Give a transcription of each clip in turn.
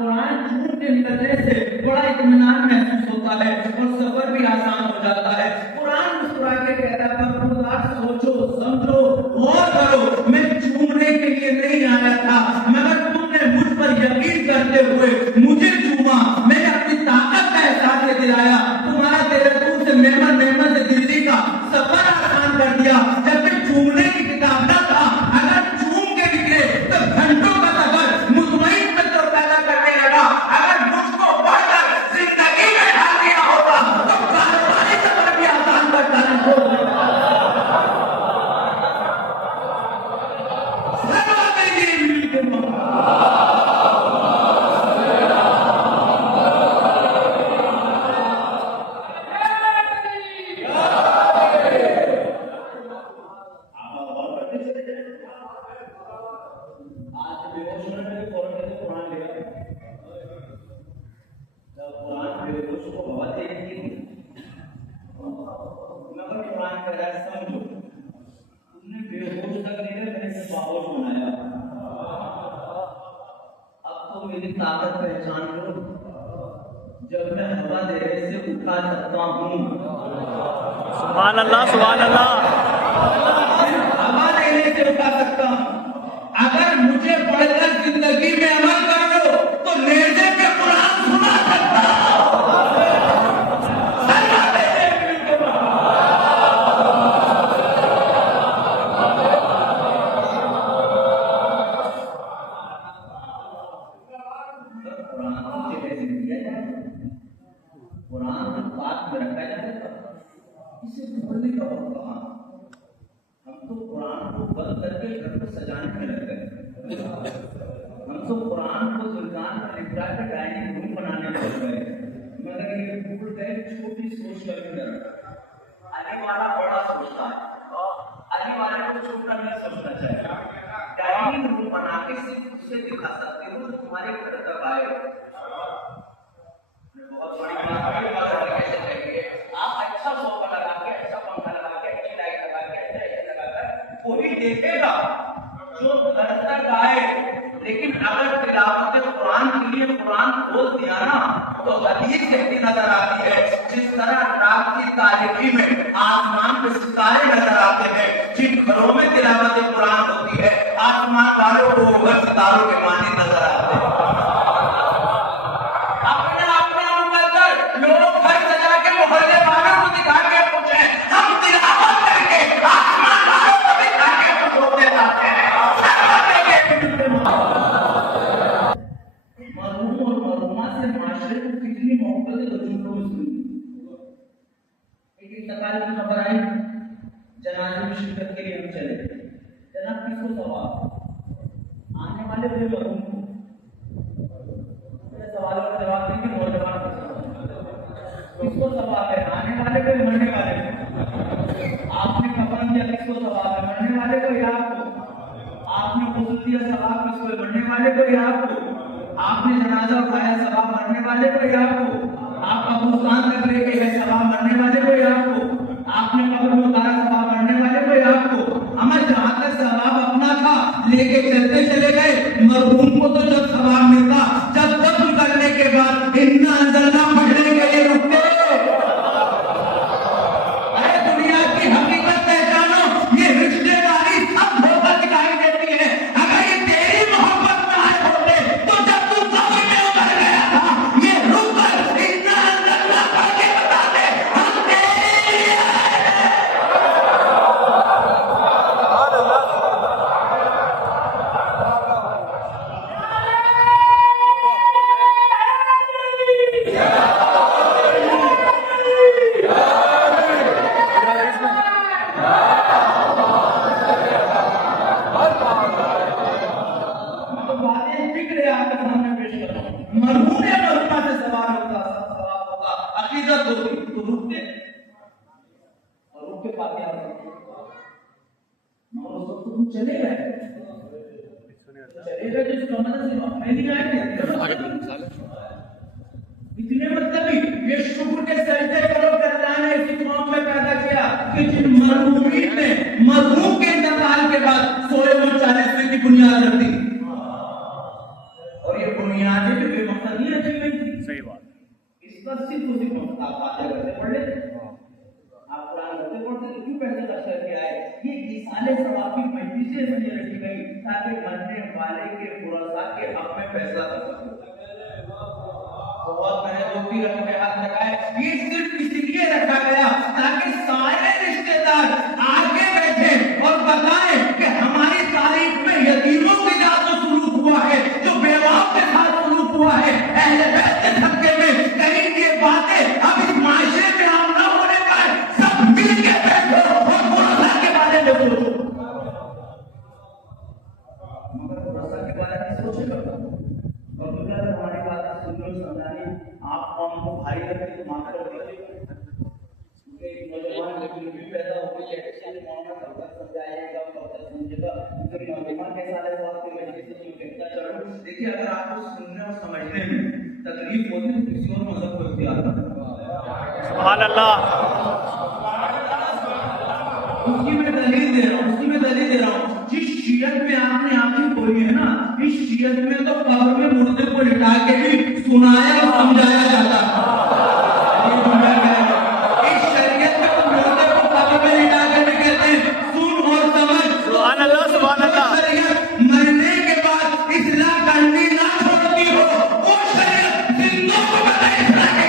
निकलने से बड़ा इत्मीनान महसूस होता है और सफर भी आसान हो जाता है। मगर तुमने मुझ पर यकीन करते हुए मुझे चूमा, मैंने अपनी ताकत का एहसास ये दिलाया, तुम्हारा देहरादून से मेमन से दिल्ली का सफर आसान कर दिया। जब मैं चूमने की किताब ना था, अगर चूम के निकले तो घंटों का सफर मुतमईन में तो पैदा करने लगा। अगर मुझको पढ़कर जिंदगी में ढाल दिया होता तो कारोबारी सफर भी आसान करता नहीं। मेरी ताकत पहचान लो, जब मैं हवा देने से उठा सकता हूँ। सुभान अल्लाह, सुभान अल्लाह। हवा देने से उठा सकता हूँ। अगर मुझे पढ़कर जिंदगी में अमल कर लो तो नेज़े पे कुरान सुना सकता हूँ। इसे ढूंढने का वक्त कहाँ? हम तो कुरान को बंद करके घर को सजाने में लग गए। हम तो कुरान को दुकान में लिखा के डाइनिंग रूम बनाने में लग गए, मगर ये भूल गए छोटी सोच का भी डर। आने वाला बड़ा सोचता है, आने वाले को छोटा नहीं सोचना चाहिए। डाइनिंग रूम बना के सिर्फ उसे दिखा सकते हो तुम्हारे घर तक आए। बहुत बड़ी बात कैसे कहेंगे आप? अच्छा सोफा लगा के, अच्छा पंखा लगा के, अच्छी लाइट लगा के, अच्छा ऐसे लगाकर कोई देखेगा जो घर तक आए। लेकिन अगर तिलावत कुरान के लिए कुरान खोल दिया ना तो हदीस कहती नजर आती है, जिस तरह रात की तारीकी में आसमान पे सितारे नजर आते हैं, जिन घरों में तिलावत कुरान होती है आसमान वालों को वो घर सितारों के मानी नजर आते हैं। लोग घर सजा के मोहल्ले वालों को दिखा के पूछे, हम तिलावत करके आसमान वालों को दिखा के खुश होते जाते हैं। मरहूम और मरहूमा से माशरे को कितनी मोहब्बत एक तकाल की खबर आई, जनाजे में शिरकत के लिए हम चले। जनाब किसको सवाल आने वाले थे मरहूम को सवालों का जवाब देंगे। नौजवान किसको सवाल है? आने वाले को, मरने वाले को? आपने कफन दिया, किसको सवाल है? मरने वाले को या आपको? आपने गुस्ल दिया, सवाब किसको? मरने वाले को या आपको? आपने जनाजा उठाया, सवाब मरने वाले को या आपको? आप कब्रिस्तान तक लेके गए, सवाब मरने वाले को या आपको? आपने कब्र में उतारा, सवाब मरने वाले को या आपको? हमें जहां तक सवाब अपना था लेके चलते चले गए। मरहूम को तो जब सवाब मिलता, जब दफन करने के बाद इन्ना अंदरना पढ़ने के लिए रुकते। अरे दुनिया की हकीकत पहचानो, ये रिश्तेदारी सब धोखा दिखाई देती है। अगर ये तेरी मोहब्बत में आए होते तो जब तू कब्र में उतर गया था ये रुक कर इन्ना अंदरना पढ़ के बताते हम तेरे मरहूम या मरहूमा से सवाल होता, सवाल होता, अकीदत होती तो रुकते और रुक के पाते आते। मगर उस वक्त तुम चले गए जिसका मतलब सिर्फ अपने लिए आए। इतने मतलब ये शुक्र के सजदे करो कि अल्लाह ने इसी कौम में पैदा किया कि जिन मरहूमीन ने मरहूम के इंतकाल के बाद 1640 की बुनियाद रख दी। और ये बुनियादें भी बेमकसद नहीं रखी गई थी। सही बात। इस पर सिर्फ आप बातें करते पढ़ लेते, आप कुरान करते पढ़ते तो क्यों पैसे खर्च करके आए? ये साले सवाब की मजलिसें इसलिए रखी गई ताकि मरने वाले के भरोसा के हक में फैसला कर सकते। बहुत मैंने जो भी रखा हाथ लगाए, ये सिर्फ इसलिए रखा गया ताकि सारे रिश्तेदार आगे बैठे और बताएं कि हमारी तारीख में यतीमों के साथ जो सलूक हुआ है, जो बेवाओं के साथ सलूक हुआ है, अहले बैत के धक्के में कहीं ये बातें अब इस माशरे में हम न होने पाए। सब मिलके बैठो और भरोसा के बारे में सोचो। मगर भरोसा के बारे में सोचेगा और दूसरा हमारी बात सुन लो समझानी, आप कौन को भाई रखते तो माफ कर दीजिए। नौजवान भी पैदा हो गई है, इसलिए मोहम्मद कब तक समझाएगा, कब तक समझेगा, तो नौजवान के सारे बात के वजह से जो कहता चलो। देखिए अगर आपको सुनने और समझने में तकलीफ होती तो किसी और मजहब को इख्तियार करें। सुभान अल्लाह। उसकी मैं दलील दे रहा हूँ। जिस शियत में आपने आंखें खोली है ना, इस शियत में तो कब्र में मुर्दे को लिटा के भी सुनाया और समझाया जाता है। इस शरीयत में तो मुर्दे को कब्र में लिटा के भी कहते हैं सुन और समझ। सुभान अल्लाह, सुभान अल्लाह। मरने के बाद इस्लाह करनी ना छोड़ती हो, वो शरीयत जिंदों को बताए इस्लाह के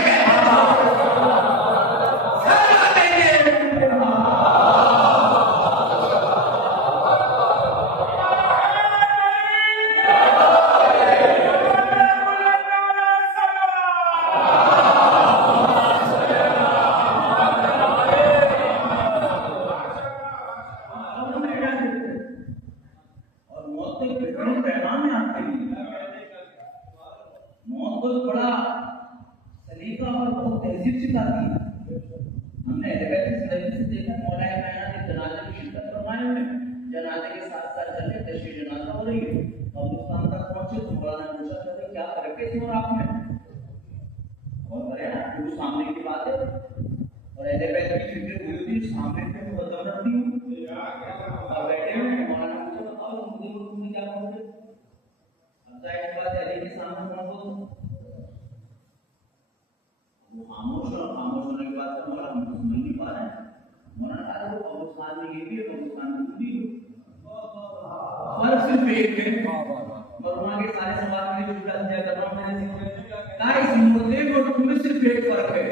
सामने की बात है और ऐसे पैसे की फिक्र हुई थी सामने पे मैं बदल रखती हूँ और बैठे हुए हमारा मुझे बताओ मुझे तुमने क्या बोलते अब जाहिर बात है अली के सामने कौन बोल वो खामोश होने के बाद तो हम समझ नहीं पा रहे हैं। मौलाना साहब वो पाकिस्तान में ये भी है, पाकिस्तान में भी फर्क सिर्फ एक है और वहाँ के सारे समाज में जो दिया कर रहा हूँ मैंने इस मुर्दे को तुम्हें सिर्फ एक फर्क है,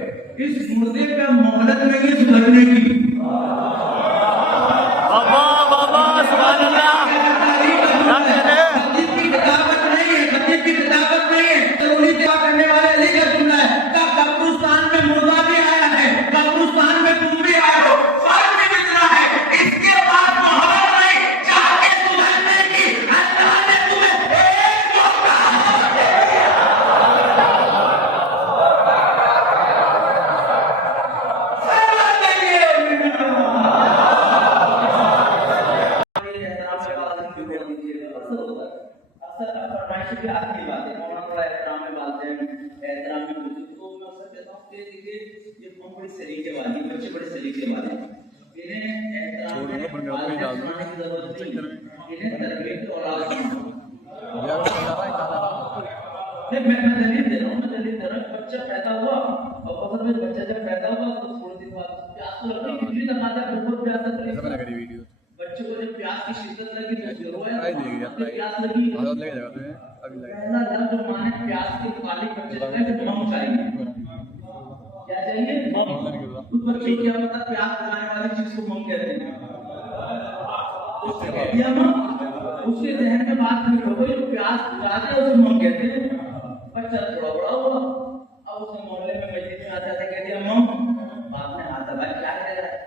इस मुर्दे पे मोहलत नहीं सुधरने की। मैं दलील दे रहा हूँ। बच्चा पैदा हुआ और वक्त में बच्चा जब पैदा हुआ तो थोड़ी देर बाद प्यास तो लगती, बिजली तकाता है, बहुत प्यास लगती है। बच्चे को जब प्यास की शिद्दत लगी तो रोया, प्यास लगी। पहला लफ्ज़ जो माने प्यास के मुतालिक बच्चे को कहते हैं मम चाहिए। क्या चाहिए? मम। उस बच्चे को क्या पता प्यास बुझाने वाली चीज को मम कहते हैं। उसने कह दिया मम, उसके जहन में बात नहीं हो गई, प्यास बुझाते हैं उसे मम कहते हैं। बच्चा थोड़ा बड़ा हुआ, अब उसने मोहल्ले में मस्जिद में आते कह दिया मम। बाप ने हाथ दबाया, क्या कह रहा है,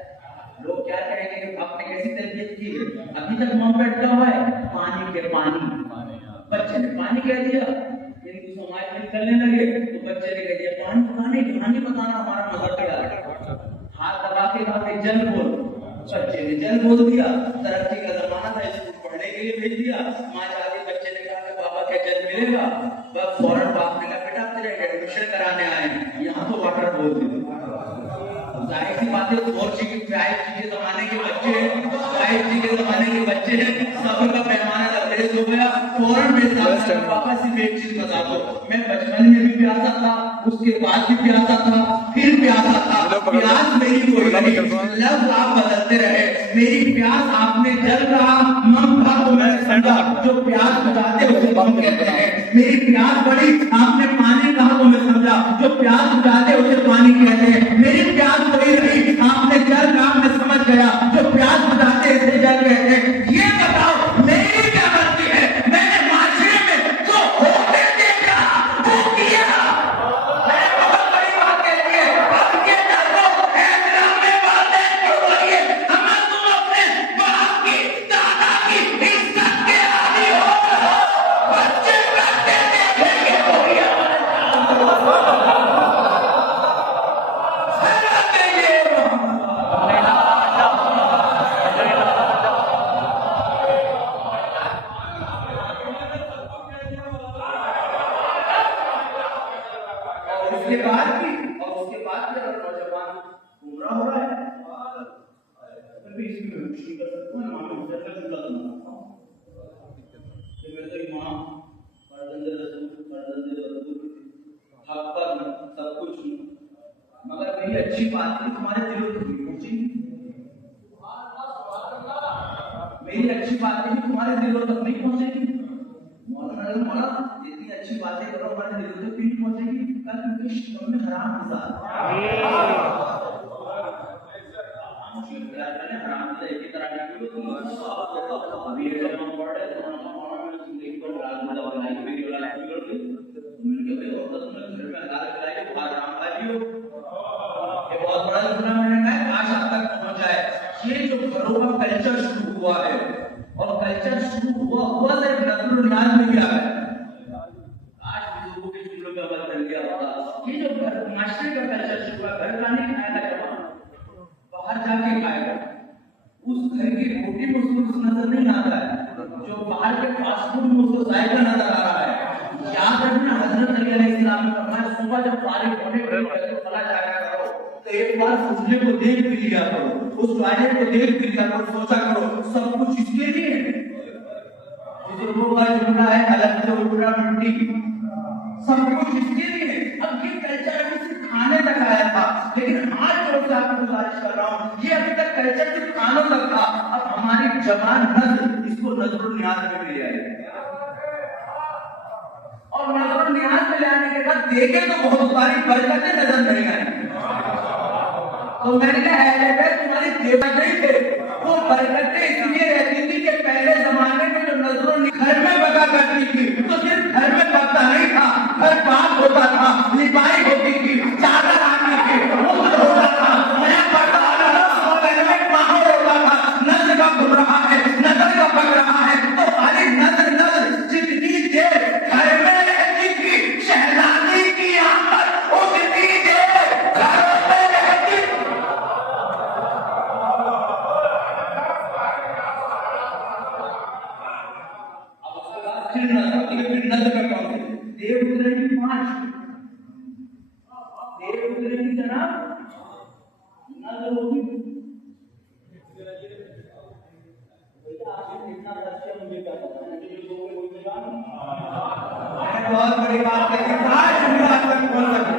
लोग क्या कहेंगे कि आपने कैसी तरबियत की है, अभी तक मम बैठा हुआ है। पानी के पानी, बच्चे ने पानी कह दिया। हिंदू समाज में चलने लगे तो बच्चे ने कह दिया पानी बताना हमारा मजहब क्या है। हाथ दबा के कहा जल बोल, बच्चे ने जल बोल दिया। तरक्की का जमाना था, स्कूल पढ़ने के लिए भेज दिया। माँ जाके बच्चे ने कहा कि बाबा क्या जल मिलेगा, बस फौरन बाप ने कहा बेटा तेरे एडमिशन कराने आए, यहाँ तो वाटर बोल दे। जाहिर सी बात है, 4G के 5G के जमाने के बच्चे हैं, 5G के जमाने के बच्चे हैं, सबका पैमाना लबरेज हो गया। फौरन मेरे साथ पापा सिर्फ एक चीज बता दो, मैं बचपन में भी प्यासा था, उसके बाद भी प्यासा था, फिर प्यासा था। प्यास मेरी कोई नहीं, लफ्ज़ आप बदलते रहे, मेरी प्यास आपने जल रहा मम था तो मैंने समझा जो प्यास बुझाते उसे गम कहते हैं। मेरी प्यास बढ़ी, आपने पानी कहा तो मैं समझा, जो प्यास बुझाते उसे पानी कहते हैं। मेरी प्यास बढ़ी रही, आपने जल कहा मैं समझ गया, जो प्यास बुझाते इसे जल कहते हैं। ये बताओ मेरी क्या गलती है? मैंने माशरे में जो होते देखा वो किया। मैंने बहुत बड़ी बात कह दी है। अब ये दर्दों एहतराम में बातें पढ़वाइए, हमें तुम अपने बाप की दादा की इज्जत के आदी हो। बच्चे करते देखेंगे कोई उसके बाद भी अगर नौजवान गुमराह हो रहा है तो भी इसमें खुशी कर सकता हूँ। मानो मुझे का झूला सुना ये मेरे तो मां फरजंदे रसूल हक पर सब कुछ, मगर मेरी अच्छी बात है तुम्हारे दिलों तक नहीं पहुंची। मेरी अच्छी बात है तुम्हारे दिलों तक नहीं पहुंचेगी। मौलाना इतनी अच्छी बातें करो हमारे दिलों तक नहीं पहुंचेगी, क्योंकि इश्क में हराम हराम एक ही तरह अभी ये जब हम पढ़ रहे थे बहुत बड़ा जुमला मैंने कहा आज आप तक पहुंच जाए। ये जो घरों का कल्चर शुरू हुआ है, और कल्चर शुरू हुआ सिर्फ नजर न्याज में भी आ गया। आज बुजुर्गों के जुमलों में अमल कर गया होगा। ये जो घर माशरे का कल्चर शुरू हुआ, घर का नहीं खाएगा जवान, बाहर जाके खाएगा। उस घर की रोटी में उसको नजर नहीं आता है, जो बाहर के फास्ट फूड में उसको जायका नजर आ रहा है। याद रखना हजरत अली अलैहिस्सलाम ने फरमाया सुबह जब तारीफ होने के फला जाया करो तो एक बार फुजले को देख भी लिया करो, उस टॉयलेट को देख भी लिया करो, सोचा करो सब कुछ इसके लिए है। बुजुर्गों का जुमला है अलग से उठना मिट्टी, सब कुछ इसके लिए है। अब ये कल्चर अभी सिर्फ खाने तक आया था, लेकिन आज जो से आपको गुजारिश कर रहा हूँ, ये अभी तक कल्चर सिर्फ खानों तक था। अब हमारी जवान नस्ल इसको नजर न्याज में ले आएगी, और नजर न्याज में ले आने के बाद देखे तो बहुत सारी बरकतें नजर नहीं आई। तो मैंने कहा तुम्हारी देवा नहीं थे, वो बरकतें इसलिए रहती थी कि पहले जमाने में जो नजरों घर में बता करती थी, तो सिर्फ घर में पकता नहीं था, घर पाक होता था, लिपाई होती थी, चादर आती थी, होता था, नया पर्दा आता था, पहले में माहौल होता था। नजर का घूम रहा है, नजर का पक रहा है, तो खाली नजर जितनी देर घर में रहती थी शहजादी की आमद उतनी देर घर में रहती। अब उसके बाद फिर नजर का कौन है? देव गुजरेगी 5 देव गुजरेगी जनाब नजर होगी। बहुत बड़ी बात है। आज जुमला आप तक पहुंच सके,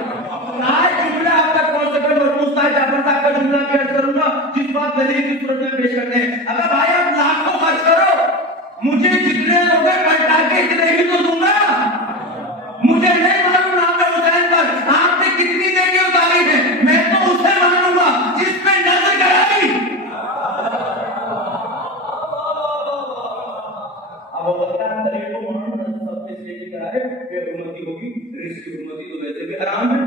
आज जुमला आप तक पहुंच सके। मरहूम साहब जाफर साहब का जुमला भी अर्ज करूंगा, जिस बात दलील की सूरत में पेश करते हैं। अगर भाई आप लाखों खर्च करो, मुझे जितने लोगे पलटा के इतने ही तो दूंगा। मुझे नहीं मालूम नाम हुसैन पर आपने कितनी नेकी उतारी है, मैं तो उसे मानूंगा जिस पे नजर कराई। अब वो बता दलील को मानो बेहुरमती होगी, रिस्क की हुरमती तो वैसे भी हराम है,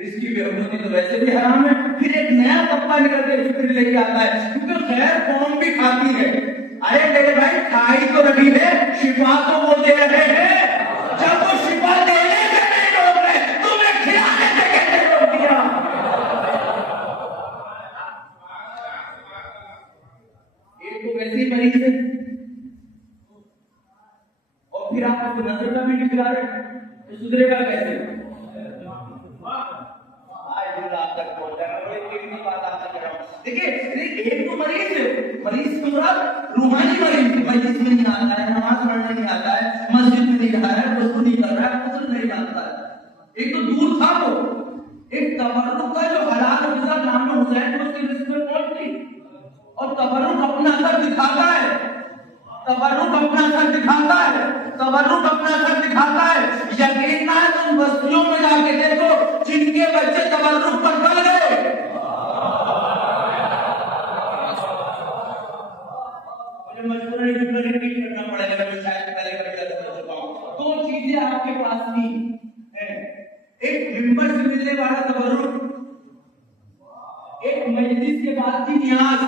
रिस्क की बेहुरमती तो वैसे भी हराम है। फिर एक नया तबका निकल के फिर लेके आता है, क्योंकि खैर कौन भी खाती है। अरे मेरे भाई खाई तो रही है, शिफा तो वो दे रहे हैं। जब वो शिफा देने से नहीं रोक रहे, तुम्हें खिलाने से कैसे रोक दिया? एक तो वैसे ही मरीज है, फिर आपको नजर का भी निकला रहे तो सुधरेगा कैसे? आज आप तक पहुंचा मैं बात आपसे कह रहा हूं। देखिए एक तो मरीज रूहानी मरीज में नहीं आता है, नमाज पढ़ने नहीं आता है, मस्जिद में नहीं आ रहा है, वजू नहीं कर रहा है, कुछ नहीं जानता है। एक तो दूर था वो, एक तबर्रुक का जो हलाल गुज़ा नाम हुसैन को उसके रिस्क में पहुंचती, और तबर्रुक अपना असर दिखाता है। तबर्रुक अपना सर दिखाता है, तबर्रुक अपना सर दिखाता है। यकीन ना है तुम बस्तियों में जाके देखो जिनके बच्चे तबर्रुक पर पल गए। मुझे मजबूरन रिपीट करना पड़ेगा, मैं शायद पहले कभी कर चुका हूं। दो चीजें आपके पास थी, एक मिंबर से मिलने वाला तबर्रुक, एक मजलिस के बाद की न्याज।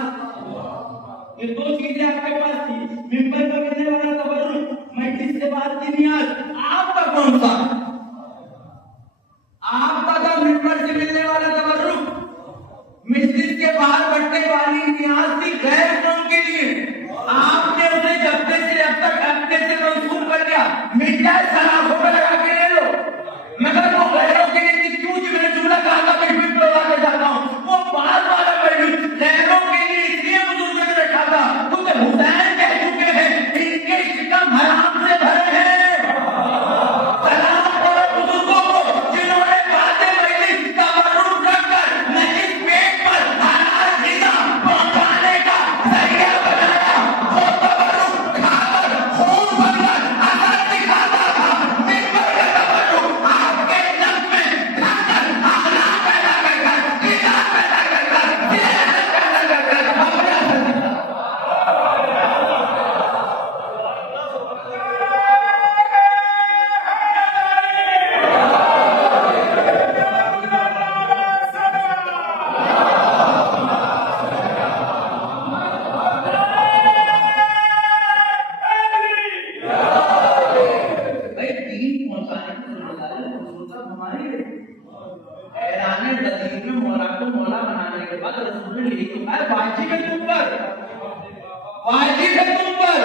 ये दो चीजें आपके पास थी, मिंबर पर मिलने वाला तबर्रुक, मजलिस के बाद की न्याज। आपका कौन सा? आपका था मिंबर से मिलने वाला तबर्रुक, मस्जिद के बाहर बटने वाली न्याज थी गैर कौम के लिए। आपने उसे जब तक अपने से मंसूब कर दिया, मिल जाए सलाखों में लगा के ले लो। मगर वो गैरों के लिए क्यों जी मैंने जुमला कहा था मैं फिर लगा के जाता हूँ, वो बार बार गैरों के लिए इसलिए बुजुर्ग ने रखा था क्योंकि हुसैन कह चुके हैं इनके शिकम हराम से भरे हैं। सलाम करो बुजुर्गों को जिन्होंने बातें मजलिस तबर्रुक रखकर मजलिस पेट पर हलाल ग़िज़ा पहुंचाने का जरिया बनाया। वो तबर्रुक खाकर खून बनकर असर दिखाता था। मिंबर का तबर्रुक आपके नफ्स में जाकर अखलाक पैदा कर ग़िज़ा पैदा कर अपने असर दिखाता। भाई दीन पहुंचाने की जिम्मेदारी रसूल साहब हमारी है। ऐलान गदीर में मौला को मौला बनाने के बाद रसूल ने यही कहा है, वाजिब है तुम पर, वाजिब है तुम पर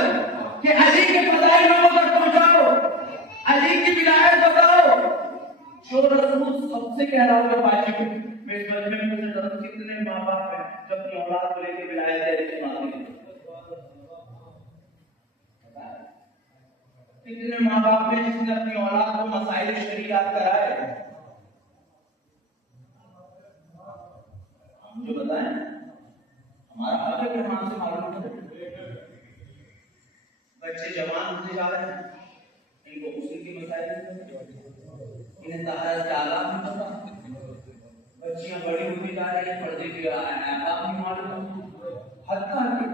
कि अली के फज़ाइल लोगों तक पहुंचाओ, अली की विलायत बताओ। जो रसूल सबसे कह रहा होगा वाजिब है। मैं इस मजमे में मुझे डर कितने माँ बाप हैं जो अपनी औलाद को लेकर विलायत दे रहे हैं, कितने माँ बाप हैं जिसने अपनी औलाद को मसाइल शरीयत कराए। मुझे बताएं, हमारा हक है कि हम आपसे मालूम करें। बच्चे जवान होते जा रहे हैं, इनको उसूल की मसाइल, इन्हें तहरीर के आदाब नहीं पता। बच्चियां बड़ी होती जा रही हैं, पर्दे के आदाब नहीं मालूम, हत्ता कि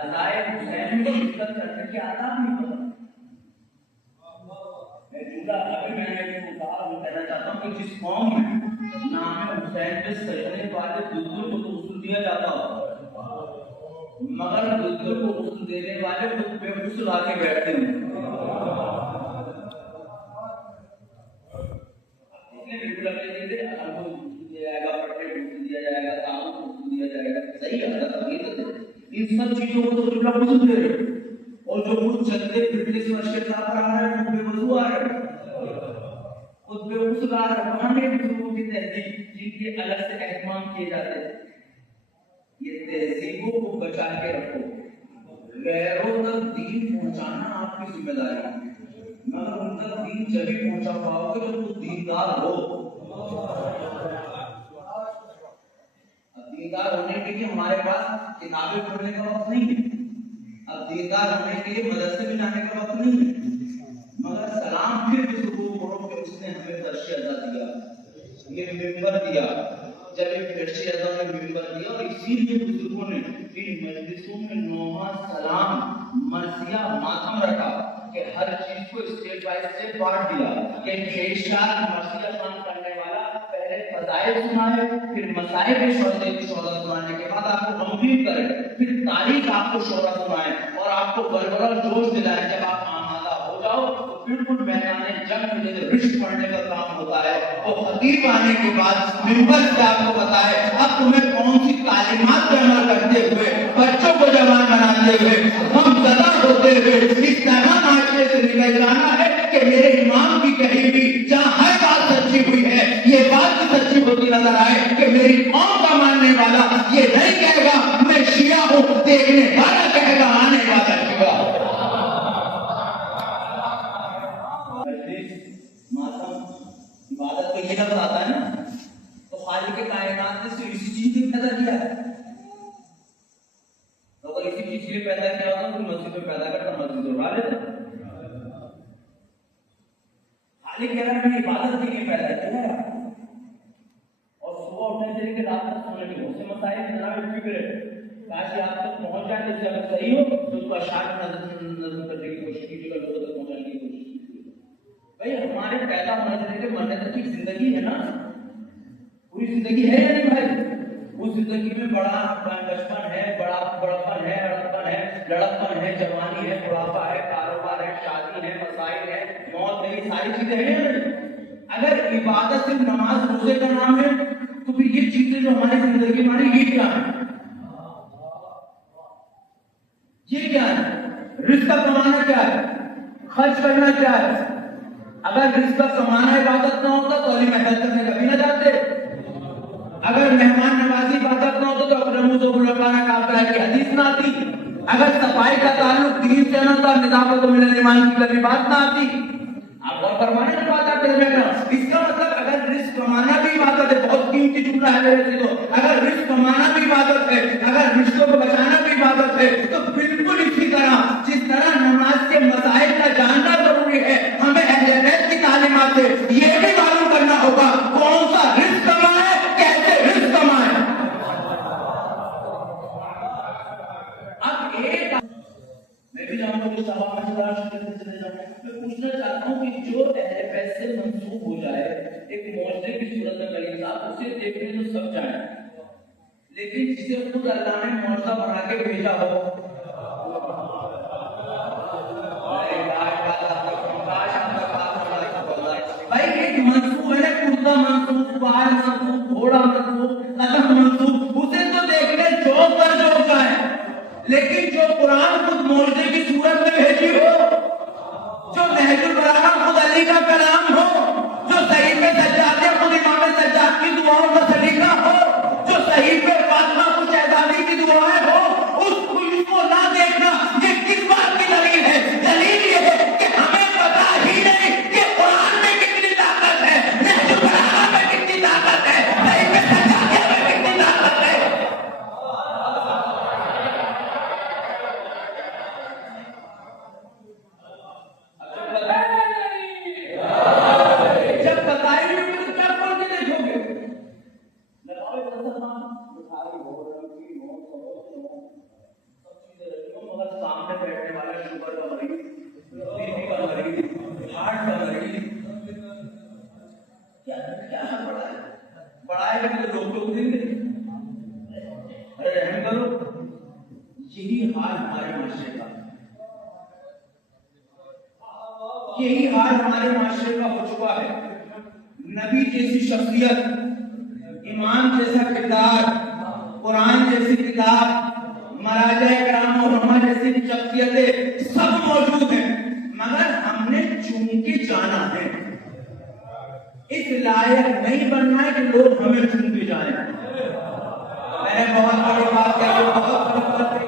अज़ाए हुसैन में शिरकत करने के आदाब नहीं पता। अभी मैं कहना चाहता हूँ कि जिस कौम में नाम हुसैन पे सजने वाले बुजुर्ग को उसूल दिया जाता हो, मगर बुजुर्ग को उसूल देने वाले खुद बेगुसल आके बैठते हैं। इसलिए बिल्कुल अपने दे हमको दिया जाएगा, पट्टे दिया जाएगा, काम को दिया जाएगा, सही है ना? इन सब चीजों को तो जुमला बुजुर्ग दे रहे, और जो कुछ चलते फिरते से वर्ष का रहा है वो बेवजू आ रहा है, उसमें उसकार पुराने बुजुर्गों की तहजीब जिनके अलग से एहतमाम किए जाते हैं। ये तहजीबों को बचा के रखो, गैरों तक दीन पहुंचाना आपकी जिम्मेदारी है, मगर उन तक दीन जब ही पहुंचा पाओगे जब तुम दीनदार हो। दीनदार होने के लिए हमारे पास किताबें पढ़ने का वक्त नहीं है, अब दीनदार होने के लिए मदरसे में जाने का वक्त नहीं है, मगर सलाम फिर भी सुबह पढ़ो कि उसने हमें फर्श अदा दिया, ये मिंबर दिया। जब ये फर्श अदा ने मिंबर दिया, और इसीलिए बुजुर्गों ने इन मजलिसों में नौमा सलाम मर्सिया मातम रखा कि हर चीज को स्टेप बाय स्टेप बांट दिया कि शेरशाह मर्सिया पान करने वाला पहले फज़ाइल सुनाए, फिर मसाइल के शोहदे की शोहदा सुनाने के बाद आपको गमगीन करे, फिर तारीख आपको शोहरा सुनाए और आपको बरबरा जोश दिलाए। जब आप आमादा हो जाओ तो बिल्कुल मैदाने जंग में जैसे रिश्त पढ़ने का काम होता है, तो खतीब आने के बाद मिंबर से आपको बताए अब तुम्हें कौन सी तालीमात पे अमल करते हुए, बच्चों को जवान बनाते हुए, हम सदा होते हुए इस तरह माशरे से निकल जाना है कि मेरे इमाम की कही हुई जहाँ हर बात सच्ची हुई है, ये बात भी सच्ची होती नजर आए कि मेरी कौम का मानने वाला ये नहीं कहेगा मैं शिया हूँ, देखने वाला कहेगा आने वाला शिया। इबादत को ये लफ्ज़ आता है ना, तो खालिक के कायनात ने सिर्फ इसी चीज को पैदा किया है, तो अगर इसी चीज के लिए पैदा किया होता तो मस्जिद में पैदा करता, मस्जिद उड़ा लेता। खाली कह रहा है इबादत के लिए पैदा किया है, और सुबह उठने से लेकर रात तक सोने के बहुत से मसाइल जनाब फिक्र है। काश आप तक पहुंच जाए तो अगर सही हो तो उसको अशार नजर करने की कोशिश कीजिएगा, लोगों तक पहुंचाने की कोशिश कीजिएगा। भाई हमारे पैदा होने से लेकर मरने तक की जिंदगी है ना, पूरी जिंदगी है या नहीं भाई? उस जिंदगी में बड़ा बचपन है, बड़ापन है, लड़कपन है, जवानी है, बुढ़ापा है, कारोबार है, शादी है, मसाइल है, मौत है, सारी चीजें हैं या नहीं? अगर इबादत सिर्फ नमाज रोजे का नाम है तो फिर ये चीजें जो हमारी जिंदगी में ये क्या है? ये क्या है? रिस्क कमाना क्या है? खर्च करना क्या है? अगर रिस्क कमाना इबादत ना होता तो अली महल करने कभी ना जाते। अगर मेहमान नवाजी इबादत ना होता तो अकरमुज़ुल्लाह काफिला की हदीस ना आती। अगर सफाई का ताल्लुक दीन से ना था, निज़ाफ़त मिनल ईमान की कभी बात ना आती। आप और फरमाने की बात आते हैं। इसका मतलब अगर रिस्क कमाना भी इबादत है, बहुत कीमती जुमला है मेरे से, तो अगर रिस्क कमाना भी इबादत है, अगर रिश्तों को बचाना भी इबादत है, तो बिल्कुल इसी तरह जिस तरह नमाज के मसाइल का जानना जरूरी है, हमें अहले बैत की तालीमात से ये भी मालूम करना होगा कौन सा रिस्क कमाए, कैसे रिस्क कमाए। अब एक मैं भी जानता हूँ कि सवाल में मैं पूछना चाहता हूँ कि जो अहले बैत से मंसूब हो जाए एक मौजूदे की सूरत में करीम साहब, उसे देखने तो सब जाए, लेकिन जिसे खुद अल्लाह ने मौजूदा बना के भेजा हो, भाई एक मंसूब है, कुर्ता मंसूब, बाल मंसूब, घोड़ा मंसूब, कदम मंसूब, उसे तो देखने चौक पर चौक जाए, लेकिन जो कुरान खुद मौजूदे की सूरत में भेजी हो, जो नहजुल बलागा खुद अली का कलाम हो, जो सही पे सज्जादे खुद इमाम सज्जाद की दुआओं का सलीका हो, जो सही पे फातिमा को शहजादी की दुआएं हो, उसको ना देखना ये किस बात की दलील है? दलील ये है कि हमें पता ही नहीं कि कुरान में कितनी ताकत है, नहजुल बलागा में कितनी ताकत है, सही पे सज्जादे में कितनी ताकत है। जब बताएंगे तो क्या बोल के देखोगे? मगर सामने बैठने वाला शुगर का मरीज, बीपी का मरीज, हार्ट का मरीज, क्या क्या बढ़ाएगा तो लोग तो देंगे। अरे रहम करो, यही हाल हमारे माशरे का, यही हाल हमारे माशरे का हो चुका है। नबी जैसी शख्सियत, इमाम जैसा किरदार, कुरान जैसी किताब, मराजा कराम और उलमा जैसी शख्सियतें सब मौजूद हैं, मगर हमने चूम के जाना है। इस लायक नहीं बनना है कि लोग हमें चूम के जाए। मैंने बहुत बड़ी बात कही, बहुत बड़ी बात कही।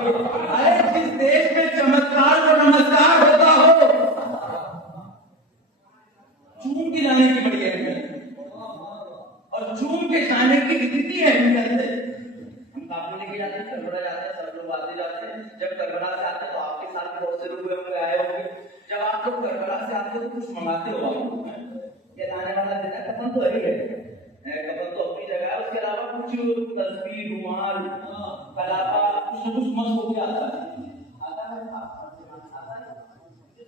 अरे जिस देश में चमत्कार को नमस्कार होता हो, चूम के जाने की बड़ी अहमियत, और चूम के जाने की इतनी अहमियत है। हम काफी लेके जाते हैं, करबला जाते हैं, सब लोग आते जाते हैं। जब करबला से आते हैं तो आपके साथ बहुत से लोग आए होंगे। जब आप लोग करबला से आते हो तो कुछ मंगाते हो, ये लाने वाला देना कफन तो है, कफन तो अपनी जगह है, उसके अलावा कुछ तस्बीह, रुमाल, कलापा, कुछ न कुछ मस्त हो गया आता है।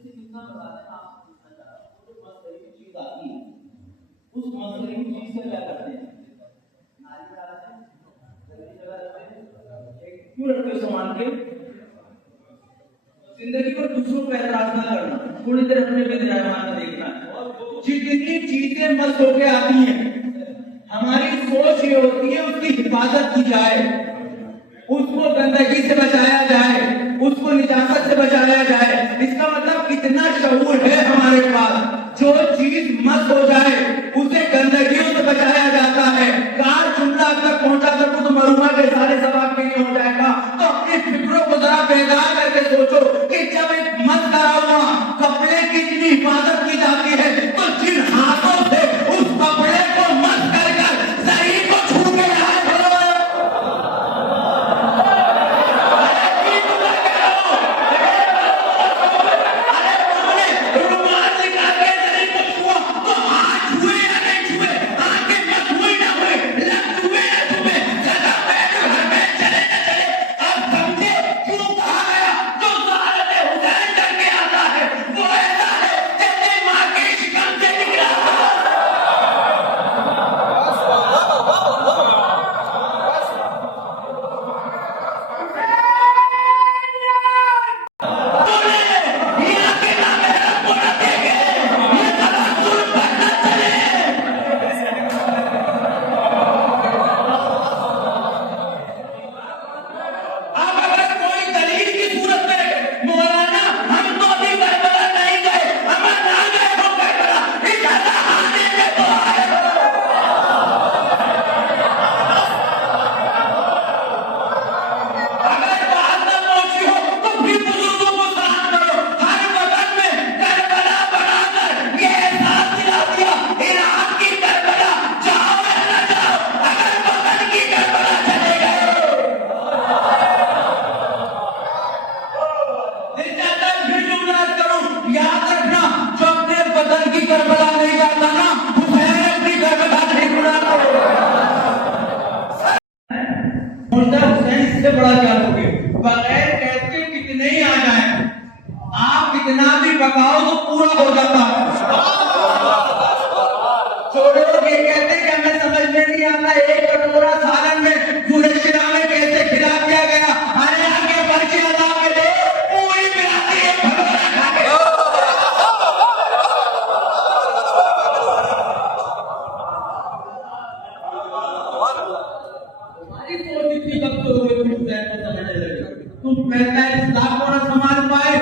कितना बता दें आप, चीज आती है, उस मसले की चीज से क्या करते हैं? नाली डालते हैं, गंदी जगह रखते हैं, क्यों रखते हो सामान के? जिंदगी पर दूसरों को एतराज ना करना, थोड़ी देर अपने पे ध्यान देखना। जितनी चीजें मस्त होके आती हैं, हमारी सोच ये होती है उसकी हिफाजत की जाए, उसको गंदगी से बचाया जाए, उसको निजाकत से बचाया जाए। इसका मतलब कितना शऊर है हमारे पास, जो चीज मस्त हो जाए उसे गंदगियों से बचाया जाता है। कार जुमला तक पहुंचा सकूं तो मरूमा के सारे सवाब के लिए हो जाएगा। तो अपने फिक्रों को जरा बेदार करके सोचो कि जब एक मस्त करा हुआ कपड़े की इतनी हिफाजत की जाती है, तो जिन हाथों से उस कपड़े को मस्त कर सही को छू के आए हो, हैं, इससे बड़ा क्या लोगे? बगैर गैस के कितने ही आ जाए, आप कितना भी पकाओ तो पूरा हो जाता है। छोड़ो, ये कहते हैं कि हमें समझ में नहीं आता एक कटोरा सालन में पूरे शिरा में कैसे खिला दिया गया। अरे आगे बढ़ के अल्लाह के दे पूरी मिलाती है भगवान खाके। तुम्हारी सोच इतनी कमजोर हो गई, तुम सैन को समझने लगे। तुम 45 लाख को ना संभाल पाए,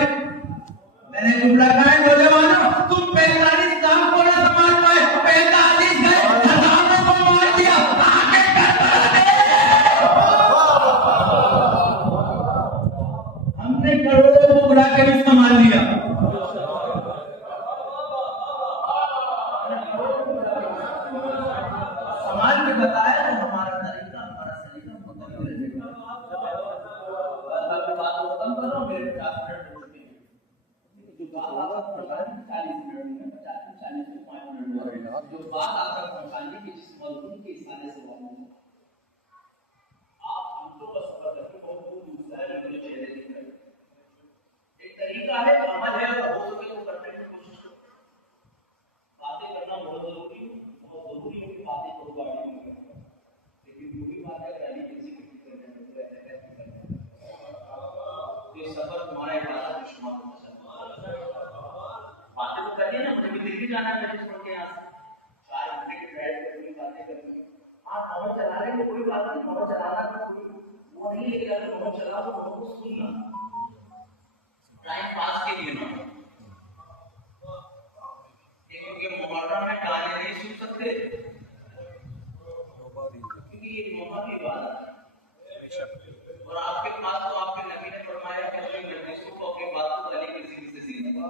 मैंने जुमला कहा है नौजवानों, तुम 45 लाख को ना संभाल पाए, 45 गए हजारों को मार दिया। आगे हमने करोड़ों को बुला के भी संभाल लिया। संभाल के बताया तो हमारा तरीका मुकम्मल है। बात को खत्म करो, मेरे 50 मिनट हो चुके हैं। जो बात आपका पहुंचानी 40 मिनट में 40 से 5 मिनट लगेगा। जो बात आपका पहुंचाने की जिस मजमून के इशारे से वापस आप हमको बस करके बहुत दूसरा लेवल चेहरे दिख रहे हैं। एक तरीका है, अमल है, और हो सके तो करने की कोशिश करो। बातें करना बहुत जरूरी है कि बातें करो गाड़ी में, लेकिन पूरी बात है गाड़ी किसी की करने में ये सफर तुम्हारा इबादत दुश्मन हो सकता है। बातें तो करिए ना, मुझे भी दिल्ली जाना है, छोड़ के यहाँ से 4 घंटे ड्राइव करनी, बातें करनी। आप मोबाइल चला लेंगे कोई बात नहीं, मोबाइल चलाना तो कोई वो नहीं, लेकिन अगर मोबाइल चला तो मोबाइल को सुनना, टाइम पास के लिए ना। क्योंकि मुहर्रम में गाने नहीं सुन सकते, क्योंकि ये मोहम्मद की बात है। और आपके पास तो आपके नबी ने फरमाया कि अपनी मजलिसों को, अपनी बातों को अली के ज़िक्र से सीखो।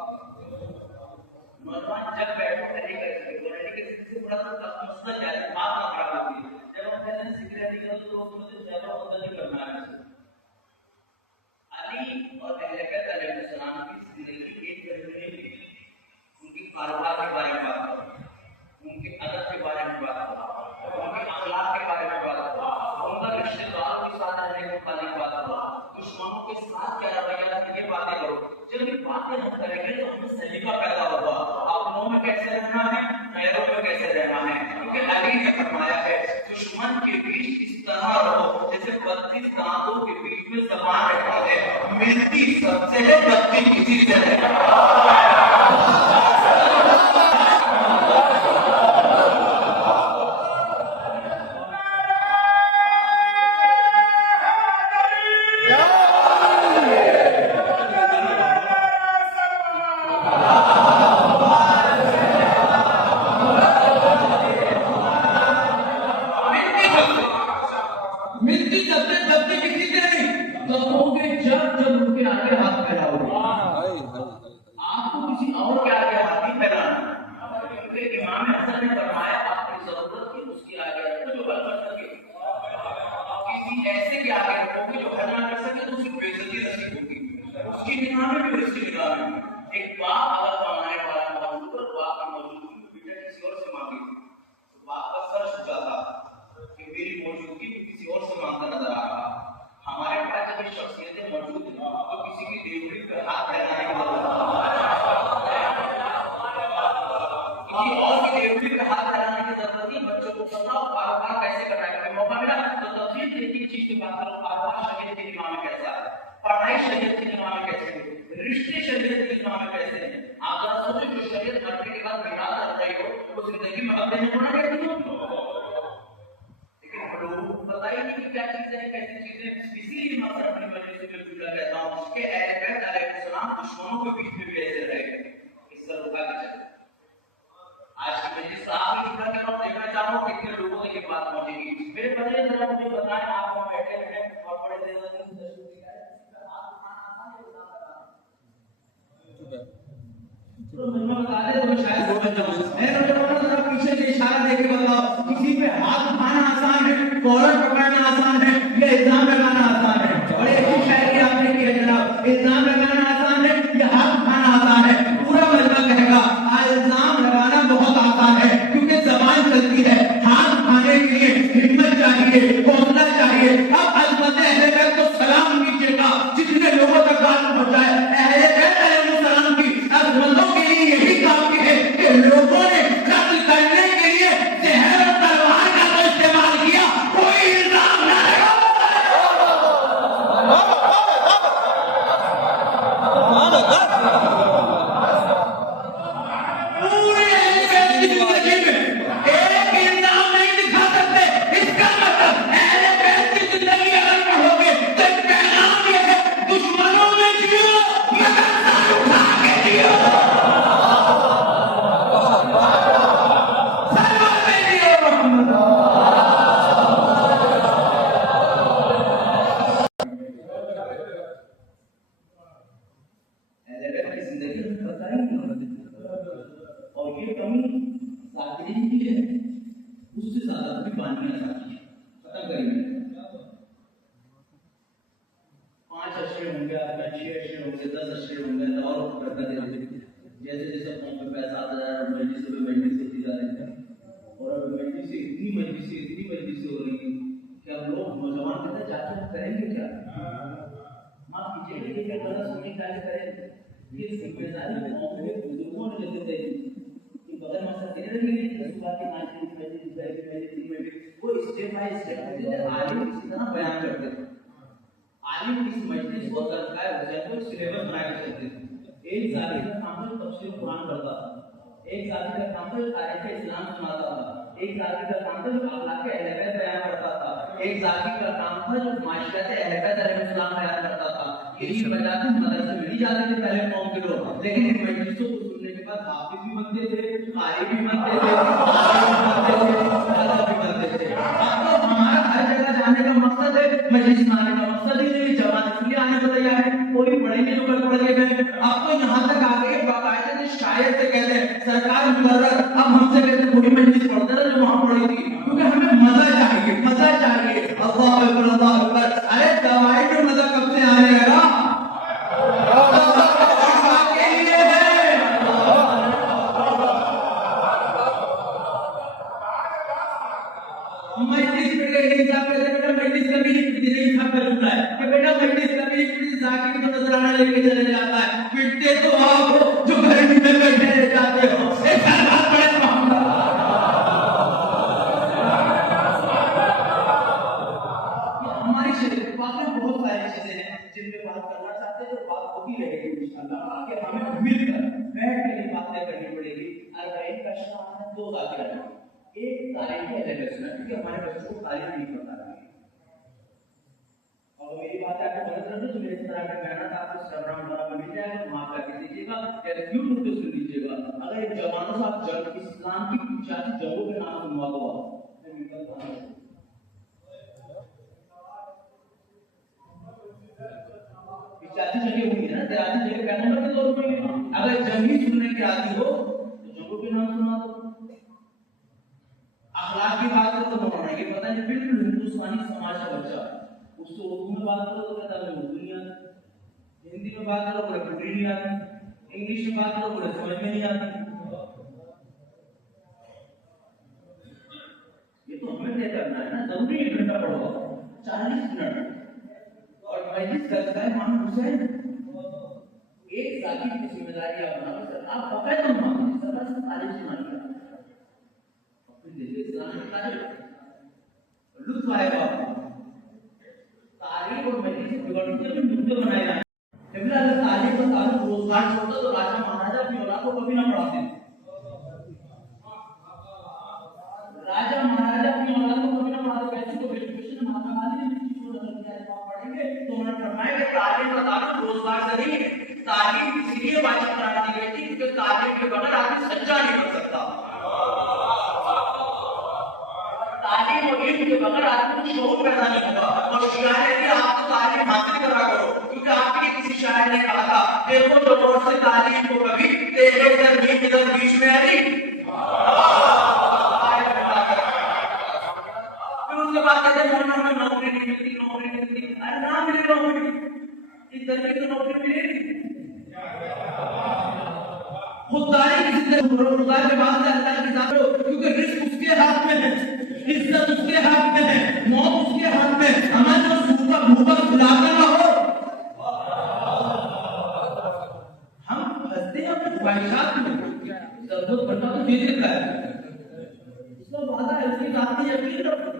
नौजवान जब बैठो अली के ज़िक्र, अली के ज़िक्र से बड़ा सा मसला क्या है, बात ना खराब होती है। जब हम कहते हैं ज़िक्र अली करो तो लोग मुझे ज़्यादा पता नहीं करना है। अली और अहले बैत अलैहिस्सलाम की जिंदगी एक तरह की, उनकी कारोबार के बारे में बात करो, उनके अदब के बारे में बात करो, उनके अखलाक के बारे में बात करो, उनका रिश्तेदारों के साथ रहने के बारे में बात करो, दुश्मनों के साथ क्या रवैया है, ये बातें करो। जब ये बातें हम करेंगे तो हमें सलीका पैदा होगा, अपनों में कैसे रहना है, गैरों में कैसे रहना है। क्योंकि अली ने फरमाया है दुश्मन के बीच इस तरह रहो जैसे 32 दांतों के बीच में ज़बान रखी है, मिलती सबसे है दबती किसी से है। हिम्मत चाहिए, हौसला चाहिए। अब अज़मत अहले अशरे होंगे, आपके 6 अशरे होंगे, 10 अशरे होंगे, तो और बरकत देते। जैसे जैसे फोन पे पैसा आता जा रहा है, मजलिस पे मजलिस होती जा रही है, और अब मजलिस इतनी मजलिस हो रही है कि अब लोग नौजवान कहते जाके करेंगे क्या? माफ कीजिएगा, ये गलत सुनने का करें, ये जिम्मेदारी कौम के बुजुर्गों ने लेते थे कि बगैर मकसद दे रही है सुबह की नाच वो स्टेप बाय स्टेप आलिम इस तरह बयान करते थे। आलिम इस मजलिस को तत्काल हुसैन को सिलेबस बनाया करते थे। एक साथी का काम था तफसीर कुरान करता था, एक साथी का काम था तारीख इस्लाम सुनाता था, एक साथी का काम था जो अखलाक अहले बैत बयान करता था, एक साथी का काम था जो माशरत अहले बैत अलैहिस्सलाम बयान करता था। यही वजह से मदरसे में नहीं जाते थे पहले कौम के लोग, लेकिन इन मजलिसों को सुनने के बाद हाफिज भी बनते थे, कारी भी बनते थे, भी बनते थे। अब तो हमारा हर जगह जाने का मकसद है, मजलिस में आने का मकसद ही नहीं, जमात इसलिए आने को तैयार है, कोई पढ़ेंगे जो कल पढ़ गए। अब तो यहाँ तक आ गए बाकायदे से शायद से कहते हैं सरकार मुकर्रर अब हमसे कहते थोड़ी मजलिस पढ़ते ना जो वहां पढ़ी थी, क्योंकि हमें मजा चाहिए, मजा चाहिए। अल्लाह अकबर, अल्लाह अकबर। अरे दवाई में मजा कब से आने लगा? मजलिस में गए हिसाब से बेटा मजलिस कभी नहीं पिटती, नहीं हिसाब कर चुका है कि बेटा मजलिस कभी नहीं पिटती, जाके भी तो नजराना लेके चले जाता है। पिटते तो आप जो घर में बैठे रह जाते हो, एक घर बात पड़े हमारी शरीर बातें बहुत सारी चीजें हैं जिन पे बात करना चाहते हैं, तो बात होती रहेगी इंशाअल्लाह कि हमें मिलकर बैठ के बातें करनी पड़ेगी। अर्बईन का शमाल है 2 बातें हैं, एक तारीख है एजुकेशन, क्योंकि हमारे बच्चों को तारीख नहीं पता है। और मेरी बात आपको गलत लगे तो मेरे तरह का कहना था आपको सरनाम बराबर मिल जाएगा तो माफ करके दीजिएगा या क्यों रूप से सुन लीजिएगा। अगर एक जवानों से आप जंग इस्लाम की 85 जंगों के नाम सुनवा दो, मैं निकलता हूं 85 जगह होंगी ना, 83 जगह पैगंबर के तौर पर अगर जंगी सुनने के आदि हो तो जंगों के नाम सुना दो। अखलाक की बात करो तो मौलाना ये पता नहीं बिल्कुल हिंदुस्तानी समाज का बच्चा, उससे उर्दू में बात करो तो कहता है उर्दू नहीं आती, हिंदी में बात करो बोले पूरी नहीं आती, इंग्लिश में बात करो बोले समझ में नहीं आती। ये तो हमें तय करना है ना, जरूरी 1 घंटा पढ़ो 40 मिनट और मजलिस करता है मान हुसैन एक जाति की जिम्मेदारी आप बना, आप बाकायदा मांगे सर तारीफ सुनाइए, लुत्फ आएगा। तारीख और मजलिस बिगड़ने के मुद्दे बनाए जाए। जब अगर तारीख और तारीख रोजगार छोड़ता तो राजा महाराजा अपनी औलाद को कभी ना पढ़ाते, राजा महाराजा अपनी औलाद को कभी ना पढ़ाते। वैसे तो एजुकेशन महात्मा गांधी ने भी छोड़ दिया है, आप पढ़ेंगे तो उन्होंने फरमाया कि तारीख और तारीख रोजगार से नहीं, तारीख इसलिए वाजिब करार दी गई थी क्योंकि तारीख के बगैर आदमी सच्चा नहीं बन सकता, तालीम और इल्म के बगैर आदमी को शऊर पैदा नहीं होगा। और शायर ने आपको तालीम हासिल करा करो, क्योंकि आपके किसी शायर ने कहा था देखो तो रोड से तालीम को कभी तेरे इधर बीच में आई, फिर उसके बाद कहते हैं हमें नौकरी नहीं मिलती, नौकरी नहीं मिलती। अरे ना मिले नौकरी, इस तरह की तो नौकरी मिलेगी। खुददारी की जिंदगी रोजगार के बाद अल्लाह की जात हो, क्योंकि रिस्क उसके हाथ में है, इज्जत उसके हाथ में है, मौत उसके हाथ में। हमें जो सूखा भूखा सुलाता ना हो, हम फंसते हैं अपने ख्वाहिशात में, जरूरत पड़ता तो दे देता है, उसका वादा है, उसकी बात में यकीन रखो।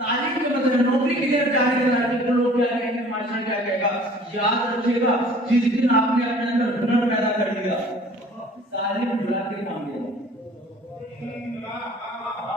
तालीम के मतलब नौकरी के लिए जाने के बाद लोग क्या कहेंगे, माशा क्या कहेगा, याद रखिएगा जिस दिन आपने अपने अंदर हुनर पैदा कर लिया तालीम बुला के काम दिया।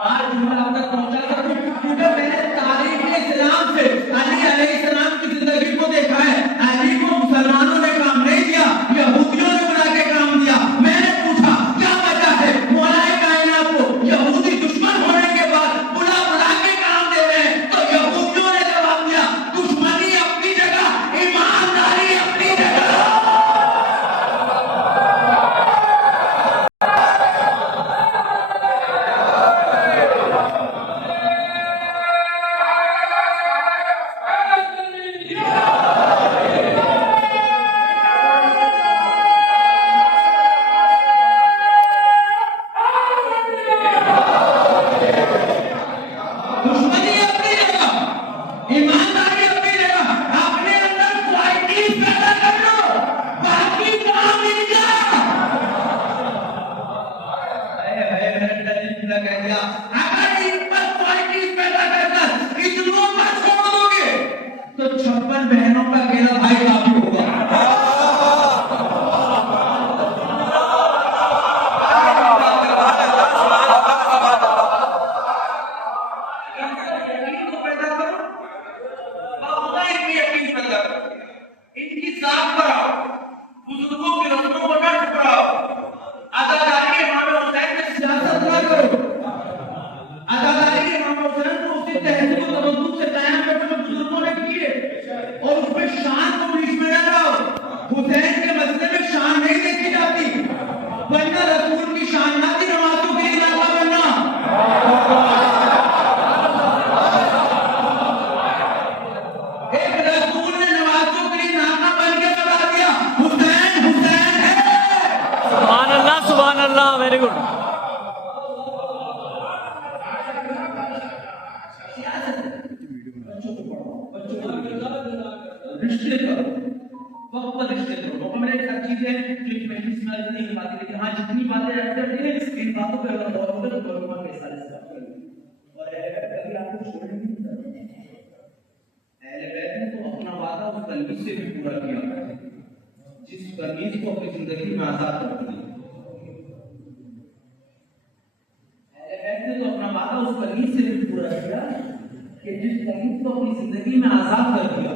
आज जुमला आप तक पहुंचा सकूं क्योंकि मैंने तारीख इस्लाम से अली अलैहिस्सलाम की जिंदगी को देखा है। अली को मुसलमानों ने काम नहीं दिया, यहूदियों ने बुला के काम दिया। मैंने पूछा क्या वजह है मौलाए कायनात को यहूदी दुश्मन होने के बाद बुला बुला के काम दे रहे हैं, तो यहूदियों ने जवाब दिया दुश्मनी अपनी जगह, ईमानदारी अपनी जगह। में बहनों का अकेला भाई काफी होगा। यकीन को पैदा करो, बहुत इनकी यकीन पैदा करो, इनकी साथ कराओ, बुजुर्गों की रस्मों को न ठुकराओ, आजादारी के इमाम हुसैन में सियासत न करो, आजादारी के इमाम हुसैन को उसी तहजीब और तमद्दुन से कायम करने में बुजुर्गों ने किए और उसमें शान को बीच में न लाओ। हुसैन के मसले में शान नहीं देखी जाती, वरना रसूल की शान ना थी नमाजों के लिए नाका बनना। एक रसूल ने नमाजों के लिए नाका बन के बता दिया हुसैन हुसैन है। सुभान अल्लाह, वेरी गुड। रिश्ते करो, वक्त पर रिश्ते करो। हमारे एक साथ चीजें जो मैं इसमें नहीं हो पाती, लेकिन हाँ जितनी बातें रहते हैं इन बातों पे अगर गौर करें तो गौर के सारे से बात करेंगे। और कभी आपको छोड़ने नहीं देता। अहले बैत ने तो अपना वादा उस कलीस से भी पूरा किया जिस कलीस को अपनी जिंदगी में आजाद कर दिया। अहले बैत ने तो अपना वादा उस कलीस से भी पूरा किया कि जिस कलीस को अपनी जिंदगी में आजाद कर दिया।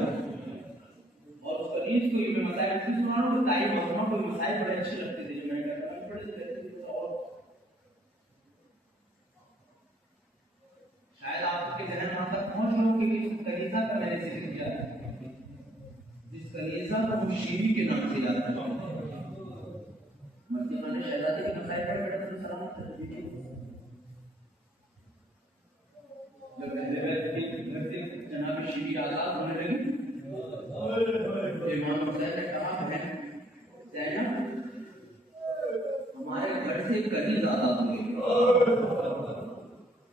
और उस कलीस को ये मसाइल इसलिए सुना रहा हूँ, ताई मोहम्मद को मसाइल बड़े अच्छे लगते थे। शायद आपके जहन में तक पहुंच लोगों के लिए कलीसा का मैंने जिक्र किया, जिस कलीसा को हम शीरी के नाम से याद करते हैं। मदीना में शहजादे के मसाइल पर बैठे तो सलामत थे। जब पहले व्यक्ति घर से जनाब शीरी आजाद होने लगी, इमाम हुसैन ने कहा, बहन ज़ैनब, हमारे घर से कलीस आजाद हुए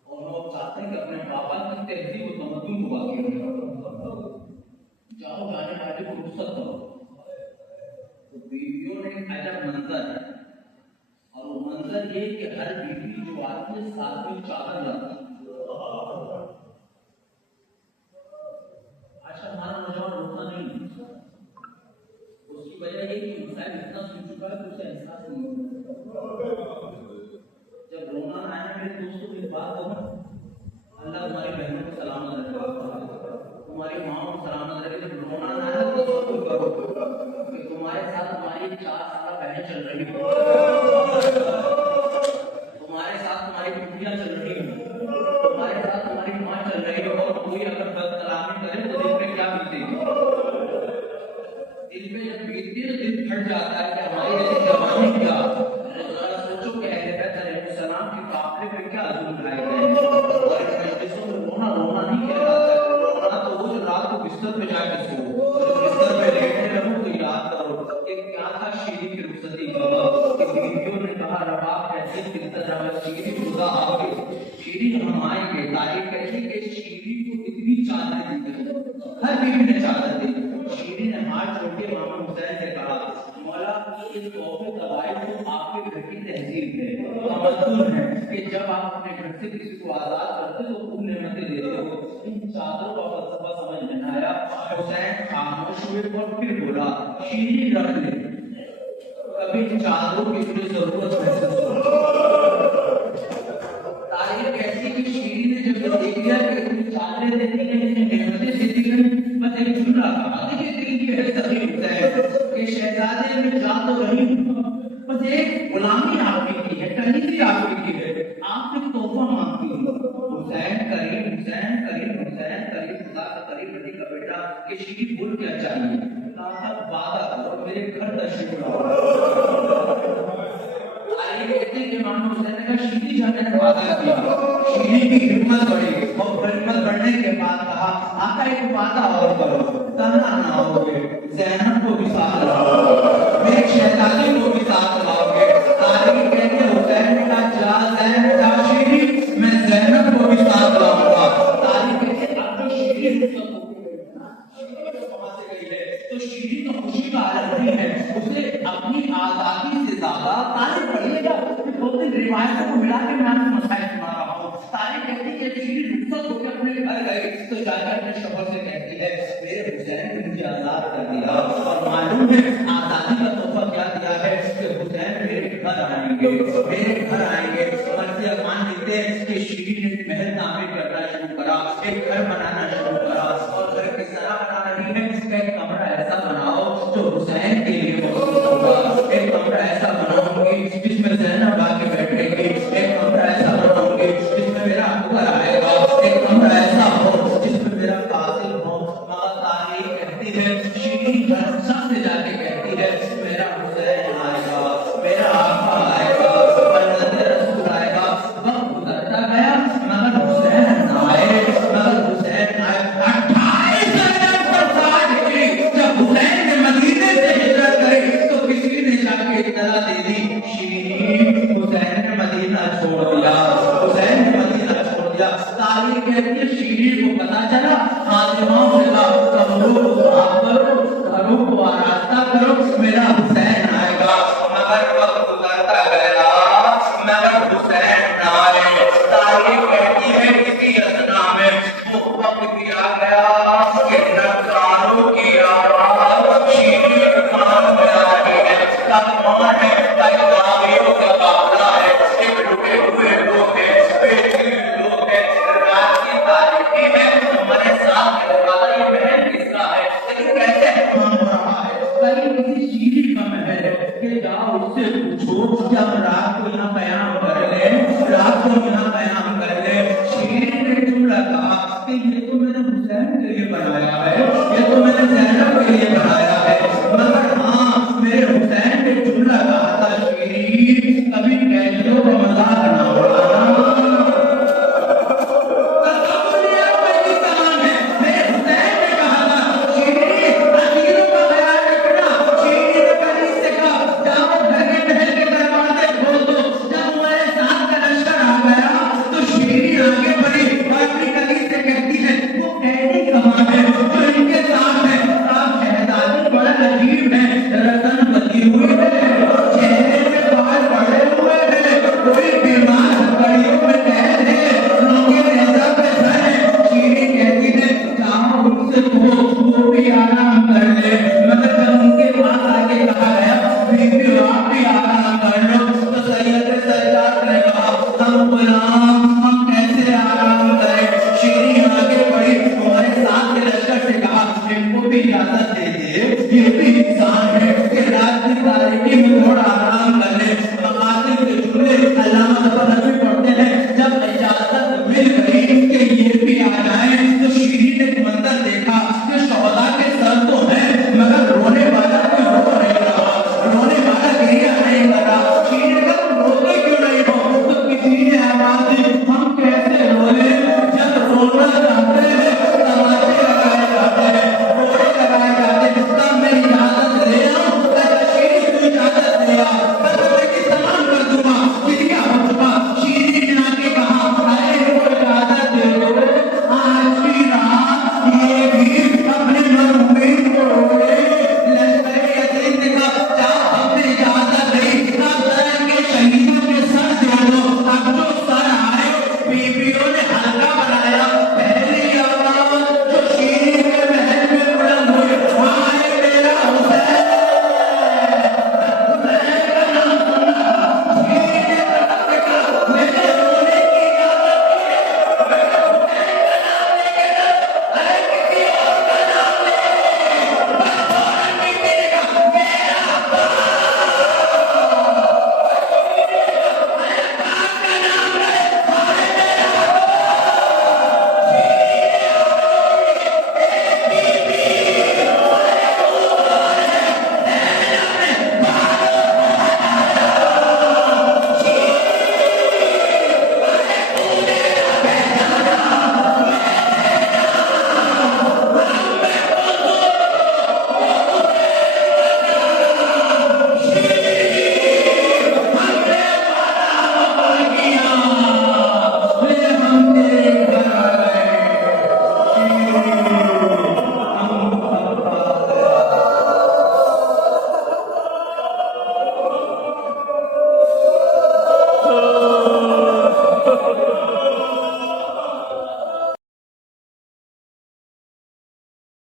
और लोग चाहते हैं कि अपने पापा की तहजीब और तमद्दुन को बाकी रखो, जाओ जाने वाले को रुखसत करो। तो बीवियों ने एक अजब मंजर है, और वो मंजर ये कि हर बीवी जो आती है साथ में चादर लाती है। आज हमारा नौजवान रोता नहीं, उसकी वजह ये कि इंसान इतना सुन चुका है कि उसे एहसास नहीं होता। जब रोना आया मेरे दोस्तों की बात हो, अल्लाह तुम्हारी बहनों को सलामत रखे, तुम्हारी माँ को सलामत रखे। जब रोना आया तो शुक्र करो कि तुम्हारे साथ हमारी 4 साल बहन चल रही हो, तुम्हारे साथ तुम्हारी बेटियां चल रही हो, तुम्हारे साथ तुम्हारी माँ चल रही हो। और कोई अगर बदकलामी करे तो दिल पे क्या बीतेगी? दिल पे जब बीतती है तो दिल फट जाता है कि हमारी ऐसी जवानी क्या। सोचो कि अहले बैत अलैहिस्सलाम के काफिले पे क्या जुल्म ढाए गए हैं। और इन मजलिसों में रोना रोना नहीं किया जाता है, रोना तो वो जो रात को बिस्तर पे जाके सो, बिस्तर पे लेटने लगो तो याद करो कि क्या था शीरी की रुखसती का। कि बीवियों ने कहा, रबाब ऐसी फिल्तर रहा शीरी खुदा आओगे, शीरी हम आएंगे। तारीफ कहती कि शीरी को इतनी चादर दी, हर बीवी ने चादर दी। शीरी ने हाथ जोड़ के इमाम हुसैन से कहा, मौला इस तोहफे कवायद तो आपके घर की तहजीब है, तमद्दुन है कि जब आप अपने घर से किसी को आजाद करते हो तो खूब नेमतें देते हो। इन चादरों का फलसफा समझ नहीं आया। हुसैन खामोश हुए और फिर बोला, शीरी रख ले, कभी इन चादरों की मुझे जरूरत महसूस हो। तारीफ कहती कि शीरी ने जब देख लिया कि इतनी चादरें देती हैं, इतनी नेमतें देती हैं, बस एक जुमला कहा, देखिए दिल की है तभी होता है कि शहजादे में जा तो रही हूँ, बस एक गुलामी आपकी की है, कलीसी आपकी की है, आपसे तोहफा मांगती हूँ। हुसैन करीम, हुसैन करीम, हुसैन करीम, खुदा का करीम नबी का बेटा, कि शीरी बोल क्या चाहिए? कहा वादा करो मेरे घर तशरीफ लाओ। कहते हैं कि इमाम हुसैन ने कहा, शीरी जाने ने वादा किया। शीरी की हिम्मत बढ़ी और हिम्मत बढ़ने के बाद कहा, आका एक वादा और करो, तन्हा ना होगे, ज़ैनब को भी साथ लाओगे, मेरे शहजादी को भी साथ लाओगे। तारीफ कहते हैं हुसैन ने कहा, जा ज़ैनब जा शीरी, मैं ज़ैनब को भी साथ लाऊंगा। तारीफ कहते हैं अब जो शीरी तो शीरी तो खुशी का आलम नहीं है, उसे अपनी आजादी से ज्यादा तारीफ पढ़िएगा। दो तीन रिवायतों को मिला के मैं आपको मसाइल सुना रहा हूँ। तारीफ कहती है कि शीरी रुखसत होकर अपने घर गए तो जाकर अपने शौहर से कहती है, मेरे हुसैन ने मुझे आजाद कर दिया और मालूम है आजादी का तोहफा क्या दिया है कि हुसैन मेरे घर आएंगे, मेरे घर आएंगे। मर्ज़िया मान लेते हैं कि शीरीन ने महल तामीर करना शुरू करा, एक घर बनाना शुरू करा और घर किस तरह बना रही है, एक कमरा ऐसा बनाओ जो हुसैन के लिए मखसूस होगा, एक कमरा ऐसा बनाऊंगी जिसमें ज़ैनब आके बैठेगी, एक कमरा ऐसा बनाऊंगी जिसमें मेरा अकबर आएगा, एक कमरा ऐसा हो जिसमें मेरा कासिम हो। मगर तारीख कहती है, शीरीन घर से जाके कहती है, मेरा हुसैन आएगा, मेरा आका आएगा, बरकत रसूल आएगा। वक्त गुजरता गया मगर हुसैन ना आए, मगर हुसैन आए। 28 साल की जब हुसैन ने मदीने से हिजरत करी तो किसी ने जाके इत्तला दे दी, शीरीन हुसैन ने मदीना छोड़ दिया, हुसैन ने मदीना छोड़ दिया। तारीख कहती है, शीरीन को पता चला, खादिमाओं से कहा, कमरों को साफ करो, घरों को आरास्ता करो, मेरा हुसैन आएगा। मगर वक्त गुजरता गया मगर हुसैन ना आए। तारीख कहती है, किसी असना में वो वक्त दिया गया कि नज़ारों की आवाज़ शीरीन कान में आ रही है। तब मां है, तब बागियों का काफिला है, एक रुके हुए लोग हैं, बेचैन लोग हैं। रात की तारीकी है, हमारे साथ रहने वाला ये महल किसका है, लेकिन कैसे काम हो रहा है? कहीं किसी शीरीन का महल है कि जाओ उससे पूछो, जब रात को यहाँ बयान कर ले, रात को यहाँ बयान कर ले। शीरीन ने जुमला कहा कि ये तो मैंने हुसैन के लिए बनाया है, ये तो मैंने ज़ैनब के लिए बनाया है, मगर हाँ मेरे हुसैन ने जुमला कहा था, शीरीन कभी कैदियों का मजाक ना उड़ाना। तसव्वुरिया मेरी जान है, मेरे हुसैन ने कहा था, शीरीन अमीरों का ख्याल रखना। शीरीन ने कलीस से कहा, जाओ घर के महल के दरवाजे खोल दो। जब हमारे साथ का लश्कर आ गया तो शीरीन आगे बढ़ी और अपनी कलीस से कहती है, वो कैदी कहाँ है जो इनके साथ है? आप शहजादी बड़ा अजीब है, रतन बची हुई है, चेहरे में बाल पड़े हुए हैं, कोई बीमार हथकड़ियों में कैद है, नौके नेजा पे सर है। शीरीन कहती है, जाओ उनसे कहो वो भी आराम कर ले।